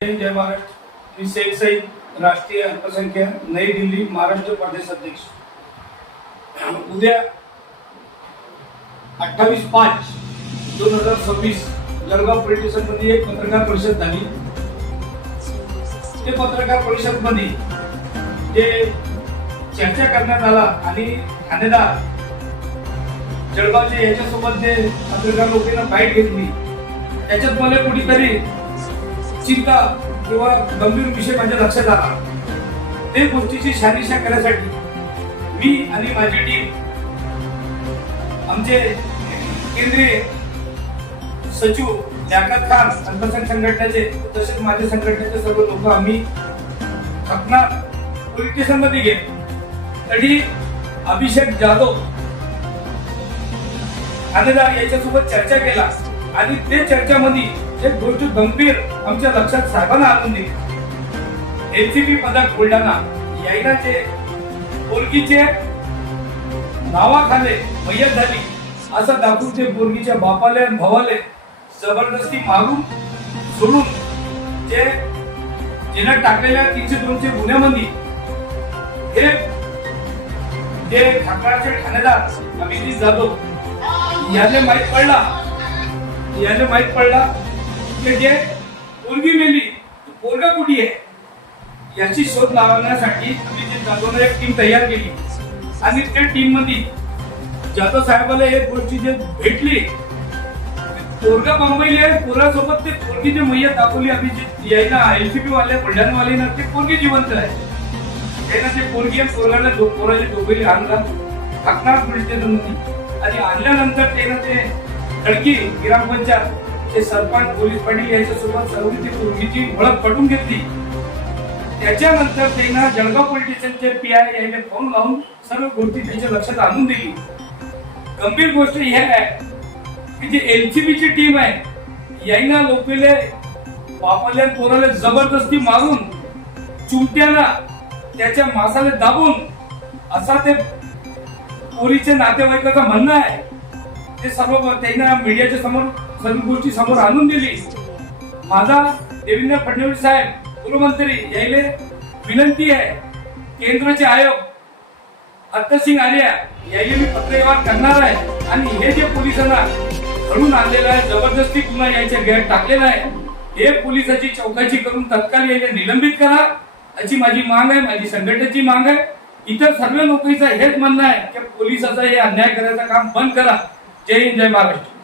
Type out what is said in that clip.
जय महाराष्ट्र। मी शेख सईद, राष्ट्रीय अल्पसंख्याक, नई दिल्ली, महाराष्ट्र प्रदेश अध्यक्ष। उद्या 28/5/2026 जळगाव पोलीस स्टेशनमध्ये एक पत्रकार परिषद झाली। ते पत्रकार परिषद मध्ये जे चर्चा करण्यात आला आणि ठाणेदार जळगावचे याच्यासोबत जे पत्रकार लोकांना बाईट घेतली, त्याच्यात मला कुठेतरी चिंता किंवा गंभीर विषय माझ्या लक्षात आला। ते गोष्टीची शहानिशा करण्यासाठी मी आणि माझी टीम, आमचे केंद्रीय सचिव लियाकत खान, अल्पसंख्याक संघटनेचे तसेच माझ्या संघटनेचे सर्व लोक आम्ही खपनार पोलीस स्टेशन मध्ये गेलो। तरी अभिषेक जाधव ठाणेदार याच्यासोबत चर्चा केला आणि ते चर्चामध्ये एक गोष्ट गंभीर आमच्या लक्षात साहेबांना आणून दिली। एसीपी पदक बुलढाणा यायला जे पोरगीचे नावाखाली मयत झाली असं दाखवून ते पोरगीच्या बापाले आणि भावाले जबरदस्ती मारून सोडून जे जेना टाकलेल्या 302 गुन्ह्यामध्ये हे जे खपराचे ठाणेदार अभिजित जाधव याने माहित पडला की जे पोरगी मेली पोरगा कुठे आहे याची शोध लावण्यासाठी अभिजित जाधवने एक टीम तयार केली आणि त्या टीम मध्ये जाधव साहेबाला एक गोष्टी जे भेटली, पोरगा मुंबईला आहे, पोरासोबत ते पोरगी जे मयत दाखवली अभिजित यायला एलसीपी वाले बुलढाणा वाले ना ते पोरगी जिवंत आहे। त्यानं ते पोरगी आणि पोरगाला पोराचे दोघेही आणला खपनार पोलीस स्टेशनमध्ये आणि आणल्यानंतर त्यानं ते खडकी ग्रामपंचायत चे सरपंच पोलीस पाटील यांच्यासोबत सर्व ती पोरगीची ओळख पटवून घेतली। त्याच्यानंतर त्यांना जळगाव पोलीस स्टेशनचे पीआय याने फोन लावून सर्व गोष्टी त्यांच्या लक्षात आणून दिली। गंभीर गोष्ट ही आहे की जी एलसीबी ची टीम आहे यायना लोकेले बापाले पोराले जबरदस्ती मारून चुमट्याला त्याच्या मासाले दाबून असा ते पोरीचे नातेवाईकाचं म्हणणं आहे। ते सर्व त्यांना मीडियाच्या समोर सर्व गोष्टी समोर आणून दिली। माझा देवेंद्र फडणवीस साहेब गृहमंत्री यायले विनंती आहे, केंद्राचे आयोग हत्तसिंग आर्या यायले मी पत्रव्यवहार करणार आहे आणि हे जे पोलिसांना घडून आणलेलं आहे, जबरदस्ती गुन्हा यायच्या गैर टाकलेला आहे, हे पोलिसाची चौकशी करून तत्काळ यायला निलंबित करा अशी माझी मांग आहे, माझी संघटनेची मांग आहे। इतर सर्व लोकांचं हेच म्हणणं आहे की पोलिसाचा हे अन्याय करायचं काम बंद करा। जय हिंद, जय महाराष्ट्र।